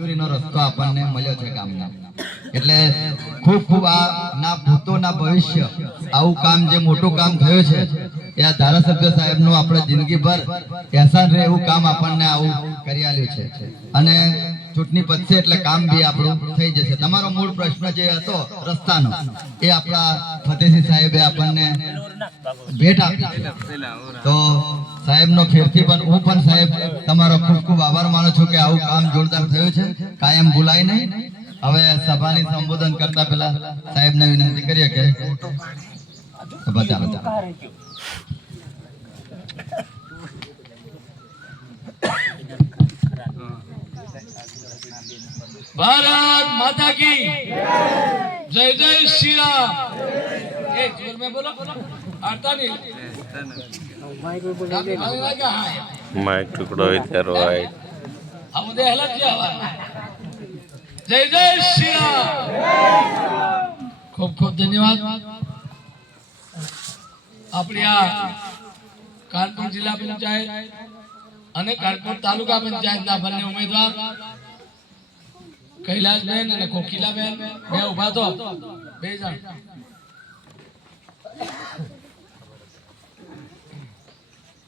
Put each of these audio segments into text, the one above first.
મંજૂરીનો રસ્તો આપણને મળ્યો છે ગામના એટલે ખૂબ ખૂબ આ ના ભૂતો ના ભવિષ્ય આવું કામ જે મોટું કામ થયું છે એ આ ધારાસભ્ય સાહેબનું આપણે જિંદગીભર એહસાન રહે એવું કામ આપણને આવું કરી આલ્યું છે અને ચૂંટણી પતશે એટલે કામ બી આપણું થઈ જશે। તમારો મૂળ પ્રશ્ન જે હતો રસ્તાનો એ આપણા ફતેહસિંહ સાહેબે આપણને ભેટ આપી તો સાહેબનો ફેરથી પણ હું પણ સાહેબ તમારો ખૂબ ખૂબ આભાર માનું છું કે આવું કામ જોરદાર થયું છે કાયમ ભૂલાય નહીં। હવે સભાની સંબોધન કરતા પહેલા સાહેબને વિનંતી કરીએ કે भारत माता की जय जय श्री राम। एक जोर में बोलो आता नहीं माइक टुकड़ो इधर वाइट हम दे हलत जावा जय जय श्री राम। खूब खूब धन्यवाद। अपनी आ कानपुर जिला पंचायत અને કાનપુર તાલુકા પંચાયતના બંને ઉમેદવાર કૈલાસબેન અને કોકિલાબેન બે ઉભા તો બે જણ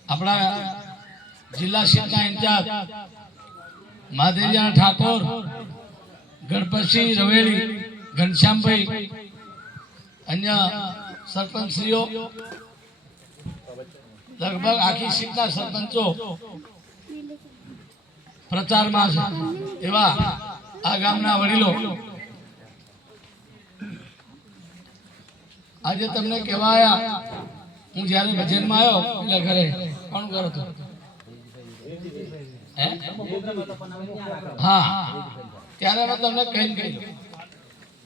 આપણા જિલ્લા સીટના ઇન્ચાર્જ માધેરિયા ઠાકોર ગણપતસિંહ રવેલી ઘનશ્યામભાઈ અન્ય સરપંચશ્રીઓ લગભગ આખી સીટના સરપંચો પ્રચારમાં છે એવા આ ગામના વડીલો આજે તમને કહેવાયા હું જ્યારે ભજનમાં આવ્યો એટલે ઘરે કોણ કરો તો હા ત્યારે મેં તમને કહી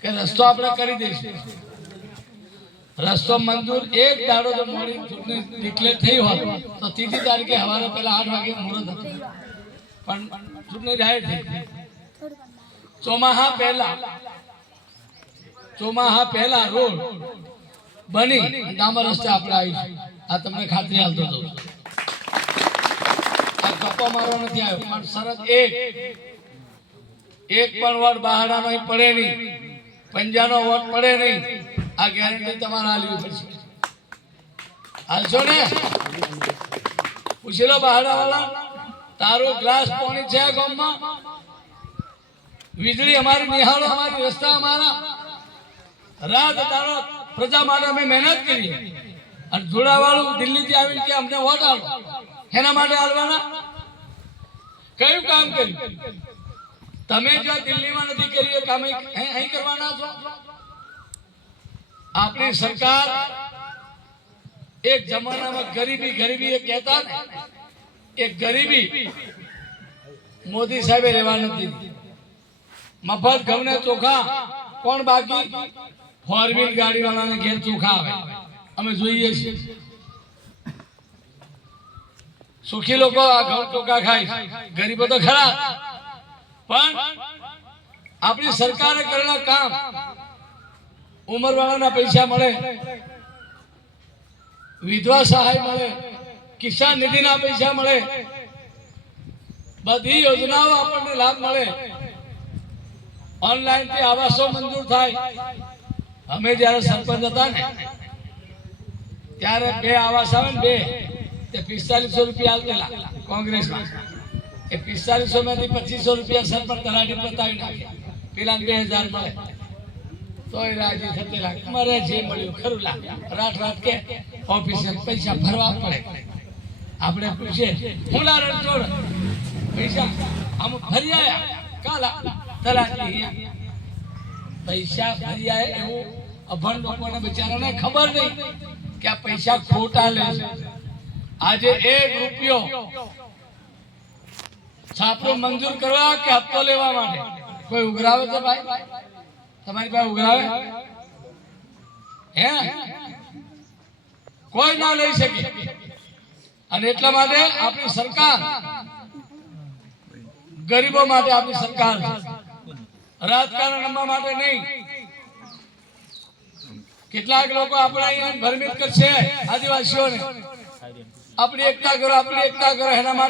કે રસ્તો આપણે કરી દઈશું। રસ્તો મંજૂર એક દાડો જો મોડી ચૂંટણી ડિક્લેર થઈ હોત તો 3જી તારીખે સવારે પહેલા 8 વાગે મુહૂર્ત હતું પણ ચૂંટણી જાહેર થઈ ચોમાહા પહેલા રોડ બની ડામર રસ્તે આપણે આવીશું આ તમને ખાતરી હાલતો હતો। આ ગપ્પા મારવા નથી આવ્યો પણ શરત એક પણ વોટ બહાડાનો પડે નહીં પંજાનો વોટ પડે નહીં આ ગેરંટી તમારે આલવી પડશે। હાલશો ને પૂછી લો બહાડા વાળા તારો ગ્લાસ પાણી છે ગામમાં વીજળી અમારી નિહાળો અમારી રસ્તા અમારા રાત દાડો પ્રજા માટે અમે મહેનત કરી અને જોડાવાળું દિલ્હીથી આવીને કે અમને વોટ આલો એના માટે આલવાના કયું કામ કર્યું તમે જો દિલ્હીમાં નથી કર્યું એ કામ અહીં કરવાના છો। આપણી સરકાર એક જમાનામાં ગરીબી એ કહેતા ને એ ગરીબી મોદી સાહેબે રહેવા નથી। મફત ઘઉં ચોખા કોણ બાકી 4 વ્હીલ ગાડી વાળાને ઘેર ચોખા આવે અમે જોઈએ છીએ। સુખી લોકો આ ઘઉં ચોખા ખાય ગરીબો તો ખરા પણ આપણી સરકારે કરેલા કામ ઉંમરવાળાના પૈસા મળે વિધવા સહાય મળે કિસાન નિધિના પૈસા મળે બધી યોજનાઓ આપણને લાભ મળે ઓનલાઈન થી આવાસો મંજૂર થાય। અમે જ્યારે સરપંચ હતા ને ત્યારે 2 આવાસ આવે ને 2 તે 4500 રૂપિયા આલેલા કોંગ્રેસમાં એ 4500 માંથી 2500 રૂપિયા સરપંચ તલાટી પતાવી નાખ્યા પેલા 2000 મળે તોય રાજી થતે લાગે મારે જે મળ્યું ખરું લાગે રાત કે ઓફિસે પૈસા ભરવા પડે આપણે પૂછે હુલા રણછોડ પૈસા આમ ભરી આયા કાલા તલાટી પૈસા ભરી આયા એવું અભણ લોકોને બિચારાને ખબર નહીં કે આ પૈસા ખોટા લે છે। આજે 1 રૂપિયો છાપરો મંજૂર કરવા કે હપ્તો લેવા માટે કોઈ ઉઘરાવે તો ભાઈ તમારી પાસે ઉઘરાવે હે કોઈ ના લઈ શકે અને એટલા માટે આપણી સરકાર ગરીબો માટે આપણી સરકાર રાજકારણ રમવા માટે નહીં। કેટલાક લોકો આપણા અહીંયા ભરમીત કરશે આદિવાસીઓને આપણી એકતા કરો એના માટે